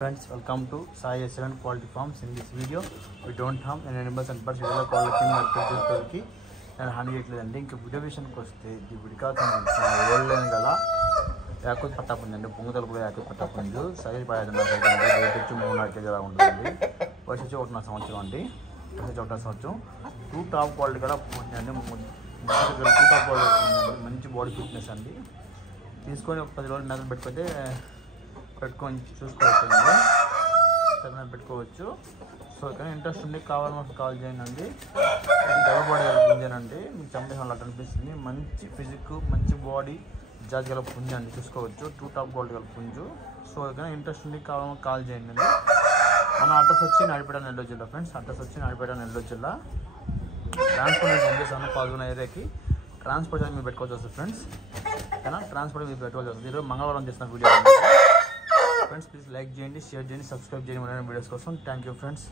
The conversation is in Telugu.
Friends, welcome to Sai Excellent Quality Farms. In this video, we don't have any animals and birds. Video quality and honey and link video vision cost the Vidika old and gala Yakut Patapun and the Pungal Yakut Patapun, Sai by the Monarchy around the Persian Sanchi, two top quality and two top quality body fitness and this going up the road metal bed. పెట్టుకొని చూసుకోవచ్చండి సగం పెట్టుకోవచ్చు సో కానీ ఇంట్రెస్ట్ ఉంది కావాలన్నా కాల్ చేయండి డబుల్ బాడీ పుంజేనండి మీకు చంపేసాను అట్లా అనిపిస్తుంది మంచి ఫిజిక్ మంచి బాడీ జాతి గల పుంజు అండి చూసుకోవచ్చు టూ టాప్ గోల్డ్ గల పుంజు సో కానీ ఇంట్రెస్ట్ ఉంది కావాలన్నా కాల్ చేయండి మన అడ్రస్ వచ్చి నడిపేట నెల్లూరు జిల్లా ఫ్రెండ్స్ అడ్రస్ వచ్చి నడిపేట నెల్లూరు జిల్లా ట్రాన్స్పోర్ట్ పంపిస్తాను పాల్గొన్న ఏరియాకి ట్రాన్స్పోర్ట్ మీరు పెట్టుకోవచ్చు వస్తుంది ఫ్రెండ్స్ కానీ ట్రాన్స్పోర్ట్ మీరు పెట్టుకోవచ్చు వస్తుంది ఈరోజు మంగళవారం చేస్తున్న video friends, please like, share, subscribe to my videos. Thank you, friends.